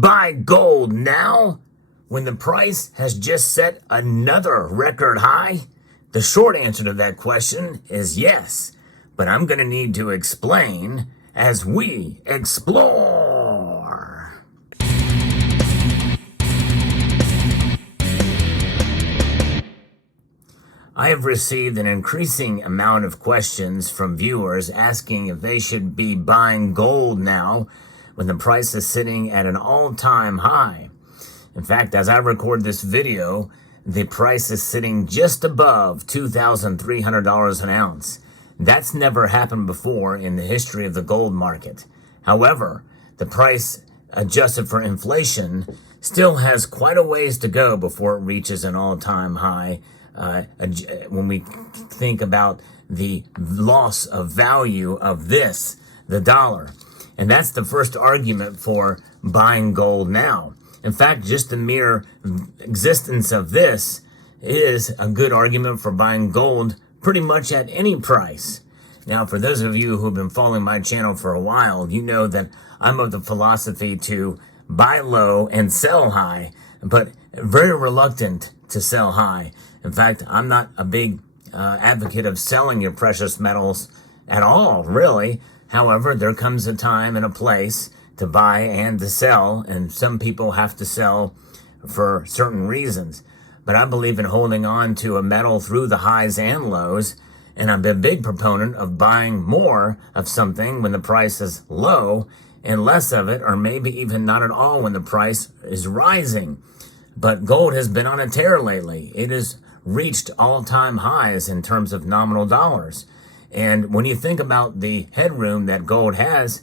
Buy gold now when the price has just set another record high? The short answer to that question is yes, but I'm going to need to explain as we explore. I have received an increasing amount of questions from viewers asking if they should be buying gold now when the price is sitting at an all-time high. In fact, as I record this video, the price is sitting just above $2,300 an ounce. That's never happened before in the history of the gold market. However, the price adjusted for inflation still has quite a ways to go before it reaches an all-time high. When we think about the loss of value of the dollar. And that's the first argument for buying gold now. In fact, just the mere existence of this is a good argument for buying gold pretty much at any price. Now, for those of you who have been following my channel for a while, you know that I'm of the philosophy to buy low and sell high, but very reluctant to sell high. In fact, I'm not a big advocate of selling your precious metals at all, really. However, there comes a time and a place to buy and to sell, and some people have to sell for certain reasons. But I believe in holding on to a metal through the highs and lows, and I'm a big proponent of buying more of something when the price is low and less of it, or maybe even not at all when the price is rising. But gold has been on a tear lately. It has reached all-time highs in terms of nominal dollars. And when you think about the headroom that gold has,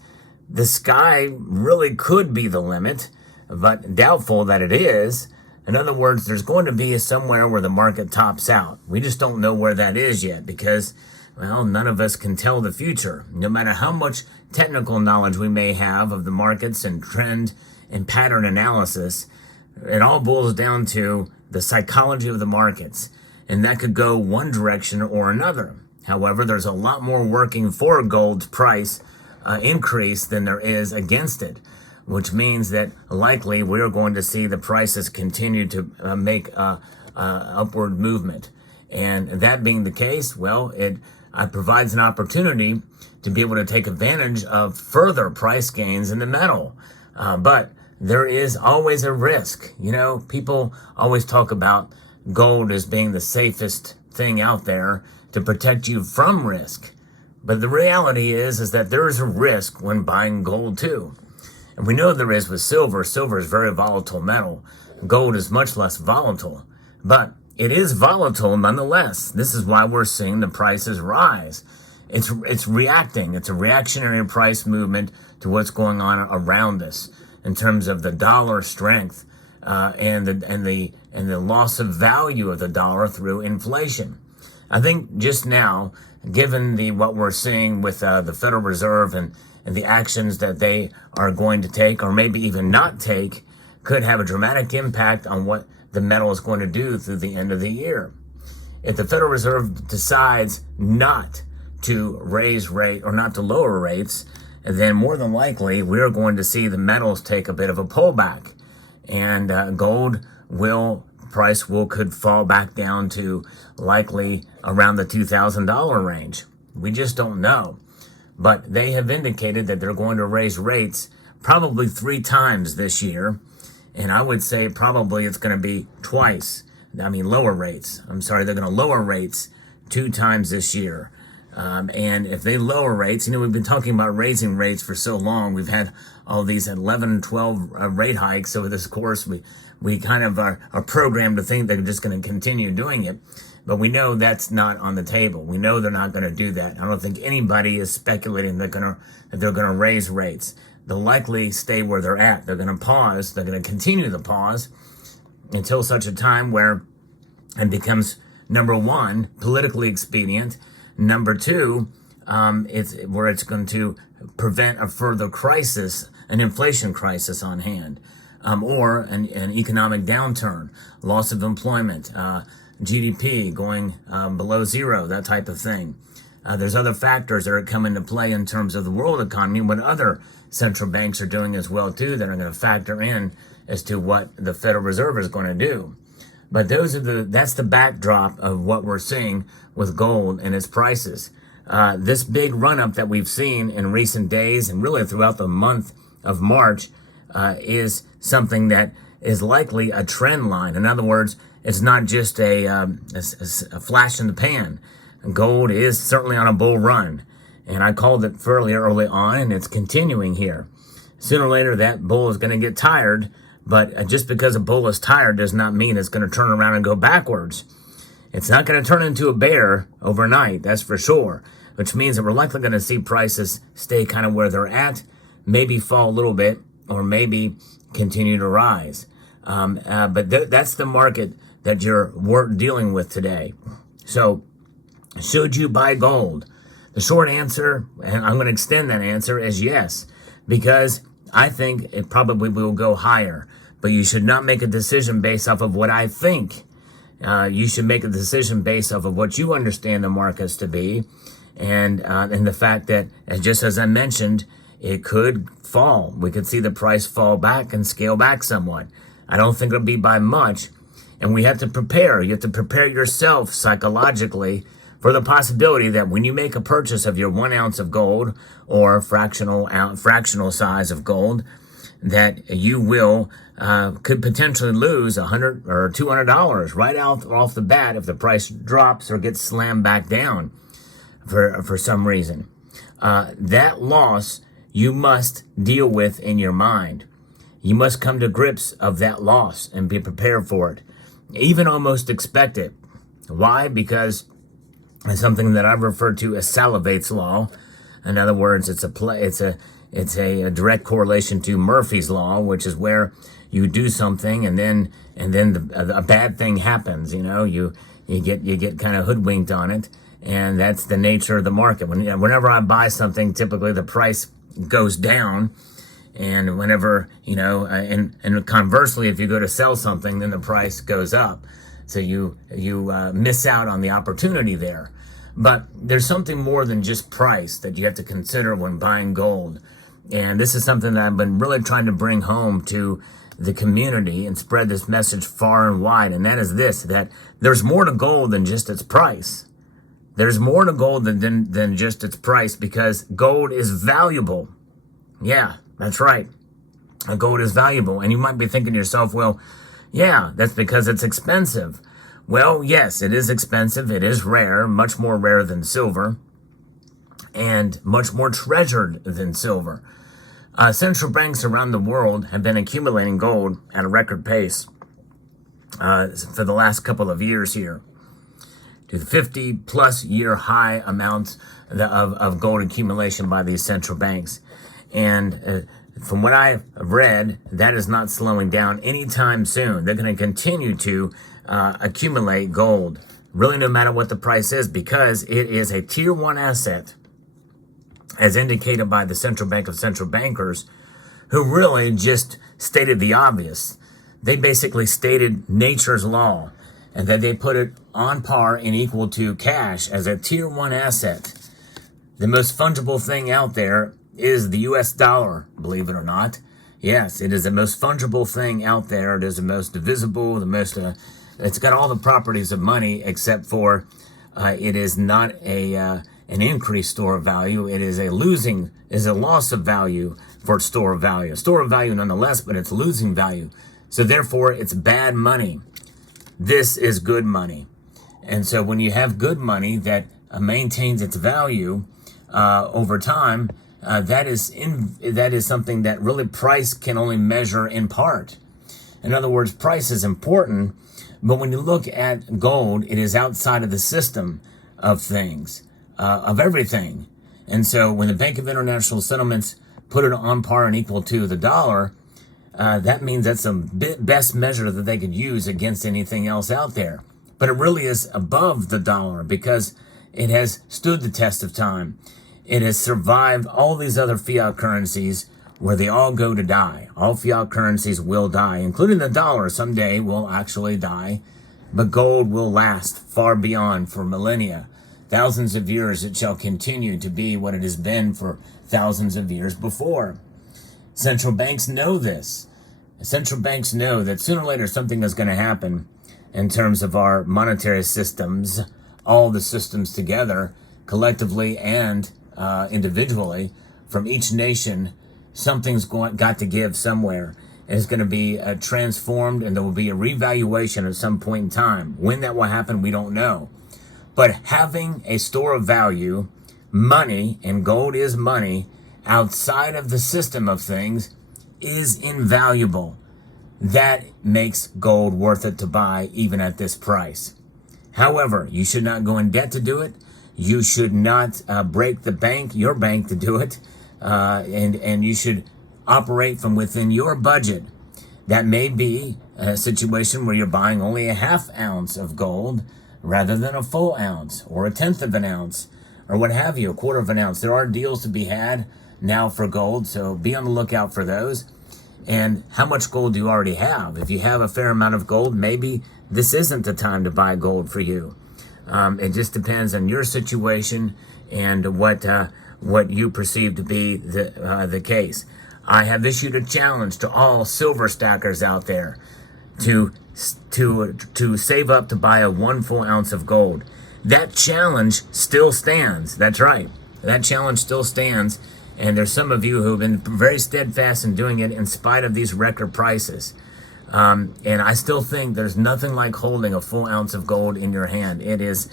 the sky really could be the limit, but doubtful that it is. In other words, there's going to be somewhere where the market tops out. We just don't know where that is yet because, well, none of us can tell the future. No matter how much technical knowledge we may have of the markets and trend and pattern analysis, it all boils down to the psychology of the markets, and that could go one direction or another. However, there's a lot more working for gold's price increase than there is against it, which means that likely we're going to see the prices continue to make upward movement. And that being the case, well, it provides an opportunity to be able to take advantage of further price gains in the metal. But there is always a risk. You know, people always talk about gold as being the safest thing out there to protect you from risk. But the reality is that there is a risk when buying gold too. And we know there is with silver. Silver is very volatile metal. Gold is much less volatile. But it is volatile nonetheless. This is why we're seeing the prices rise. It's reacting. It's a reactionary price movement to what's going on around us in terms of the dollar strength and the loss of value of the dollar through inflation. I think just now, given what we're seeing with the Federal Reserve and the actions that they are going to take, or maybe even not take, could have a dramatic impact on what the metal is going to do through the end of the year. If the Federal Reserve decides not to raise rate or not to lower rates, then more than likely we're going to see the metals take a bit of a pullback, and gold could fall back down to likely around the $2,000 range. We just don't know. But they have indicated that they're going to raise rates probably 3 times this year. And I would say probably it's going to be lower rates. They're going to lower rates 2 times this year. And if they lower rates, we've been talking about raising rates for so long. We've had all these 11, 12 rate hikes over this course. We kind of are programmed to think they're just going to continue doing it. But we know that's not on the table. We know they're not going to do that. I don't think anybody is speculating that they're going to raise rates. They'll likely stay where they're at. They're going to pause. They're going to continue the pause until such a time where it becomes, number one, politically expedient. Number two, it's going to prevent a further crisis, an inflation crisis on hand, or an economic downturn, loss of employment, GDP going below zero, that type of thing. There's other factors that are coming into play in terms of the world economy, what other central banks are doing as well too, that are going to factor in as to what the Federal Reserve is going to do. But that's the backdrop of what we're seeing with gold and its prices. This big run-up that we've seen in recent days and really throughout the month of March is something that is likely a trend line. In other words, it's not just a flash in the pan. Gold is certainly on a bull run, and I called it fairly early on, and it's continuing here. Sooner or later, that bull is going to get tired, but just because a bull is tired does not mean it's going to turn around and go backwards. It's not going to turn into a bear overnight, that's for sure, which means that we're likely going to see prices stay kind of where they're at, maybe fall a little bit, or maybe continue to rise. But that's the market that we're dealing with today. So, should you buy gold? The short answer, and I'm going to extend that answer, is yes, because I think it probably will go higher. But you should not make a decision based off of what I think. You should make a decision based off of what you understand the markets to be, and the fact that, just as I mentioned, it could fall. We could see the price fall back and scale back somewhat. I don't think it'll be by much, and we have to prepare. You have to prepare yourself psychologically for the possibility that when you make a purchase of your 1 ounce of gold or fractional size of gold, that you will could potentially lose $100 or $200 right off the bat if the price drops or gets slammed back down for some reason. That loss you must deal with in your mind. You must come to grips of that loss and be prepared for it, even almost expect it. Why? Because it's something that I've referred to as Salivate's law. In other words, it's a direct correlation to Murphy's law, which is where you do something and then a bad thing happens. You get kind of hoodwinked on it, and that's the nature of the market. Whenever I buy something, typically the price goes down, and whenever and conversely, if you go to sell something, then the price goes up. So you miss out on the opportunity there. But there's something more than just price that you have to consider when buying gold. And this is something that I've been really trying to bring home to the community and spread this message far and wide. And that is this, that there's more to gold than just its price. There's more to gold than just its price, because gold is valuable. Yeah, that's right. Gold is valuable. And you might be thinking to yourself, well, yeah, that's because it's expensive. Well, yes, it is expensive. It is rare, much more rare than silver, and much more treasured than silver. Central banks around the world have been accumulating gold at a record pace for the last couple of years here, to the 50-plus year high amounts of gold accumulation by these central banks. And from what I've read, that is not slowing down anytime soon. They're going to continue to accumulate gold, really no matter what the price is, because it is a tier 1 asset, as indicated by the Central Bank of Central Bankers, who really just stated the obvious. They basically stated nature's law, and that they put it on par and equal to cash as a tier 1 asset. The most fungible thing out there is the US dollar, believe it or not. Yes, it is the most fungible thing out there. It is the most divisible, it's got all the properties of money, except for it is not an increased store of value. It is a loss of value for store of value. A store of value nonetheless, but it's losing value. So therefore, it's bad money. This is good money. And so when you have good money that maintains its value over time, that is something that really price can only measure in part. In other words, price is important, but when you look at gold, it is outside of the system of things, of everything. And so when the Bank of International Settlements put it on par and equal to the dollar, that means that's the best measure that they could use against anything else out there. But it really is above the dollar, because it has stood the test of time. It has survived all these other fiat currencies where they all go to die. All fiat currencies will die, including the dollar someday will actually die, but gold will last far beyond for millennia. thousands of years it shall continue to be what it has been for thousands of years before. Central banks know this. Central banks know that sooner or later something is going to happen in terms of our monetary systems, all the systems together, collectively and individually, from each nation. Something's got to give somewhere. And it's going to be transformed, and there will be a revaluation at some point in time. When that will happen, we don't know. But having a store of value, money, and gold is money, outside of the system of things is invaluable. That makes gold worth it to buy even at this price. However, you should not go in debt to do it. You should not break your bank to do it. And you should operate from within your budget. That may be a situation where you're buying only a half ounce of gold rather than a full ounce or a tenth of an ounce or what have you, a quarter of an ounce. There are deals to be had now for gold, so be on the lookout for those. And how much gold do you already have? If you have a fair amount of gold, maybe this isn't the time to buy gold for you. It just depends on your situation and what you perceive to be the case. I have issued a challenge to all silver stackers out there to save up to buy a 1 full ounce of gold. That challenge still stands. That's right. That challenge still stands. And there's some of you who have been very steadfast in doing it in spite of these record prices. And I still think there's nothing like holding a full ounce of gold in your hand. There's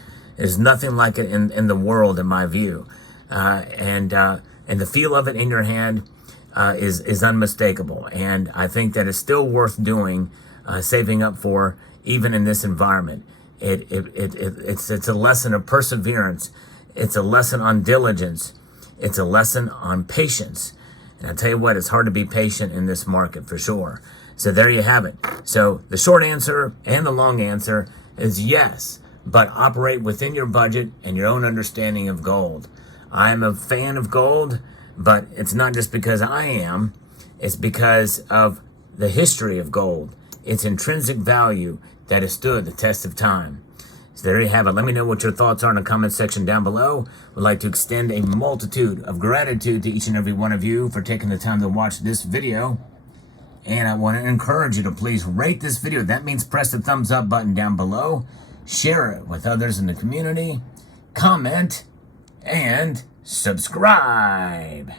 nothing like it in the world, in my view. And the feel of it in your hand is unmistakable. And I think that it's still worth doing, saving up for, even in this environment. It's a lesson of perseverance. It's a lesson on diligence. It's a lesson on patience. And I tell you what, it's hard to be patient in this market for sure. So there you have it. So the short answer and the long answer is yes, but operate within your budget and your own understanding of gold. I'm a fan of gold, but it's not just because I am. It's because of the history of gold, its intrinsic value that has stood the test of time. So there you have it. Let me know what your thoughts are in the comment section down below. We'd like to extend a multitude of gratitude to each and every one of you for taking the time to watch this video. And I want to encourage you to please rate this video. That means press the thumbs up button down below. Share it with others in the community. Comment and subscribe.